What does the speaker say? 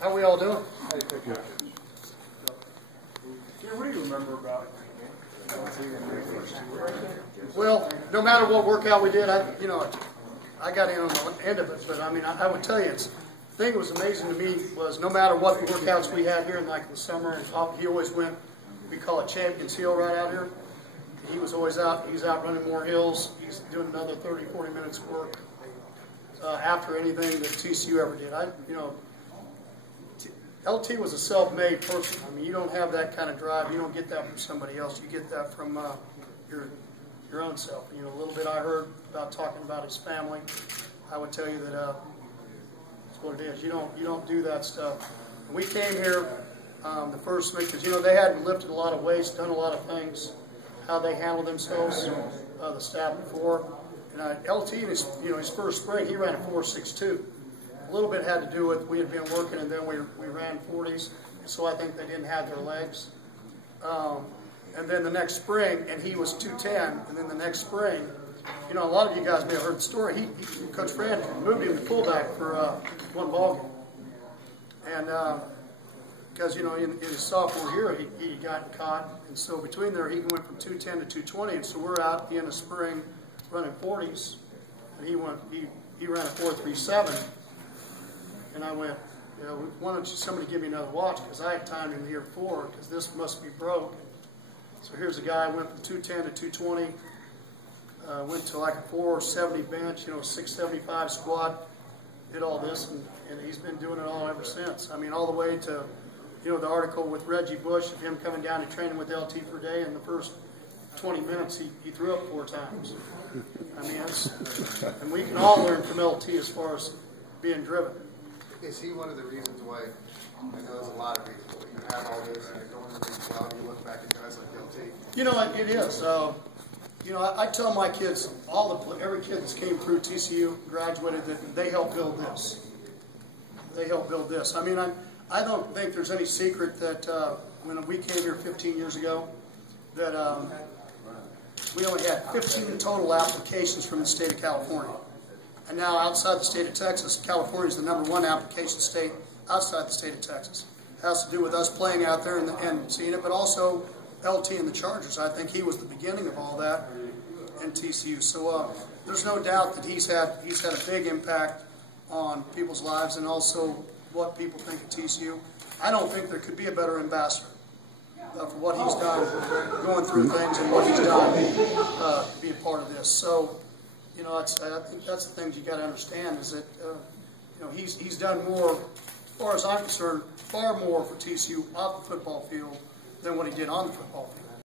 How we all doing? Yeah, what do you remember about LT in your first year? Well, no matter what workout we did, I got in on the end of it. But I mean, I would tell you, the thing that was amazing to me was no matter what workouts we had here in like the summer, and he always went. We call it Champions Hill right out here. He was always out. He's out running more hills. He's doing another 30, 40 minutes of work after anything that TCU ever did. LT was a self-made person. I mean, you don't have that kind of drive. You don't get that from somebody else. You get that from your own self. You know, a little bit I heard about talking about his family. I would tell you that that's what it is. You don't do that stuff. When we came here, the first week, because they hadn't lifted a lot of weights, done a lot of things, how they handled themselves, the staff before. And LT in his first spring, he ran a 4.62. A little bit had to do with we had been working, and then we ran 40s, so I think they didn't have their legs. And then the next spring, and he was 210, and then the next spring, a lot of you guys may have heard the story. Coach Fran moved him to fullback for one ball game, and because in his sophomore year he got caught, and so between there he went from 210 to 220, and so we're out at the end of spring running 40s, and he ran a 4.37. And I went, why don't somebody give me another watch? Because I had timed him the year before, because this must be broke. So here's a guy, went from 210 to 220, went to like a 470 bench, 675 squat, did all this, and he's been doing it all ever since. I mean, all the way to, the article with Reggie Bush, of him coming down and training with LT per day, and the first 20 minutes he threw up 4 times. I mean, and we can all learn from LT as far as being driven. Is he one of the reasons why, I know there's a lot of reasons, but you have all this and you're going to the Big 12 and you look back at guys like LT? It is. I tell my kids, every kid that's came through TCU, graduated, that they helped build this. They helped build this. I mean, I don't think there's any secret that when we came here 15 years ago, that we only had 15 total applications from the state of California. And now outside the state of Texas, California is the #1 application state outside the state of Texas. It has to do with us playing out there and seeing it, but also LT and the Chargers. I think he was the beginning of all that in TCU. So there's no doubt that he's had a big impact on people's lives and also what people think of TCU. I don't think there could be a better ambassador for what he's done, going through things and what he's done to be a part of this. So. I think that's the things you got to understand is that he's done more, as far as I'm concerned, far more for TCU off the football field than what he did on the football field.